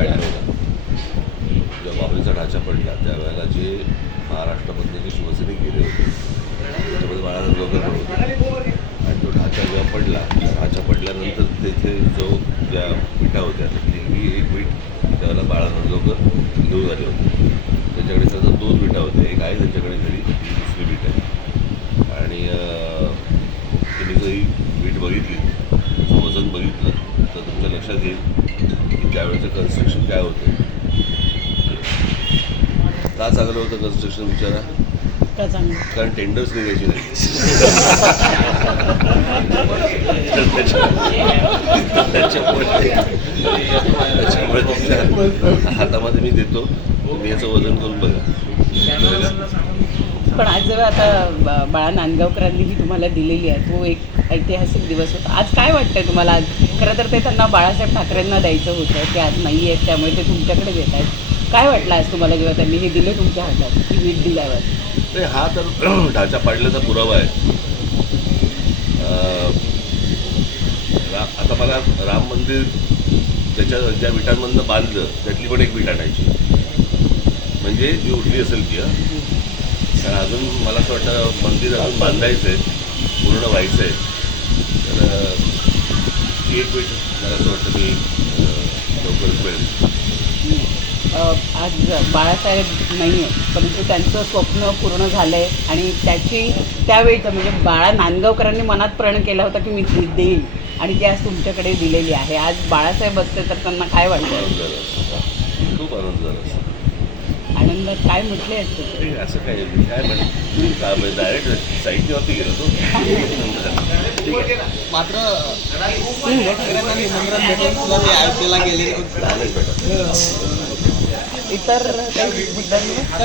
सहा डिसेंबर जेव्हा ढाचा पडला त्यावेळेला जे महाराष्ट्रामधले जे शिवसैनिक गेले होते त्याच्यामध्ये बाळा नांदगावकर पण होते. आणि तो ढाचा जेव्हा पडला ढाचा पडल्यानंतर तेथे जो ज्या विटा होत्या नेहमी एक वीट त्यावेळेला बाळा नांदगावकर घेऊन आले होते. त्याच्याकडे त्याचा दोन विटा होत्या. एक आहे त्याच्याकडे घरी दुसरी वीट आहे. आणि तुम्ही जरी वीट बघितली वजन बघितलं तर तुमच्या लक्षात येईल त्यावेळेचं कन्स्ट्रक्शन काय होतं? का चांगलं होतं कन्स्ट्रक्शन विचारा कारण टेंडर्स निघायची नाही. हातामध्ये मी देतो. तुम्ही याचं वजन करून बघा. पण आज जेव्हा आता बाळा नांदगावकरांनी ही तुम्हाला दिलेली आहे तो एक ऐतिहासिक दिवस होता. आज काय वाटतंय तुम्हाला? आज खरं तर ते त्यांना बाळासाहेब ठाकरेंना द्यायचं होतं ते आज नाही आहेत त्यामुळे ते तुमच्याकडे देत आहेत. काय वाटलं आज तुम्हाला जेव्हा त्यांनी हे दिलं तुमच्या हातात की वीट दिल्यावर? हा तर ढाचा पाडल्याचा पुरावा आहे. आता मला राम मंदिर त्याच्या ज्या विटांमधनं बांधलं त्यातली पण एक विटा आणायची. म्हणजे जी उठली असेल ती कारण अजून मला असं वाटतं मंदिर अजून बांधायचं आहे पूर्ण व्हायचं आहे तर ती एक वीट मला असं वाटतं मी लवकरच मिळेल. आज बाळासाहेब नाही आहे परंतु त्यांचं स्वप्न पूर्ण झालं आहे आणि त्याची त्यावेळीचं म्हणजे बाळा नांदगावकरांनी मनात प्रण केला होता की मी ती देईन आणि ती आज तुमच्याकडे दिलेली आहे. आज बाळासाहेब असते तर त्यांना काय वाटतं? खूप आनंद झाला. आनंदात काय म्हटले असते? असं काय काय म्हणत डायरेक्ट साईडवरती गेलो तो ठीक आहे. मात्र निमंत्रण ते आय पी एलला गेले इतर काही मुद्द्यांवर